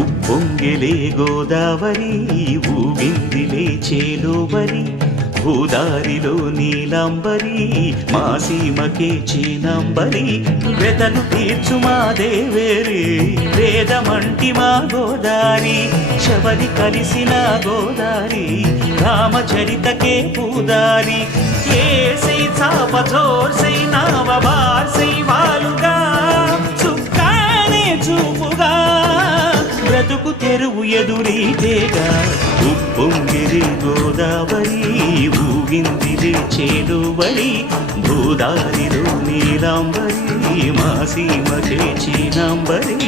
ఉప్పొంగిలే గోదావరి ఊగిందిలే చేలోబరి భూదారిలో నీలాంబరి మా సీమకే చీనాంబరి వెతలు తీర్చు మా దేవేరి వేదమంటి మా గోదారి శబరి కలిసిన గోదారి రామచరితకే పూదారి ఏసై చాప జోర్సై నావ బార్సై వాలుగా చుక్కానే చూపుగా బ్రతుకు తెరువు ఎదురీతేగా ఉప్పొంగిరి గోదావరి ఊగిందిలే చేలువరి భూదారిలో నీలాంబరి మా సీమకే చీనాంబరి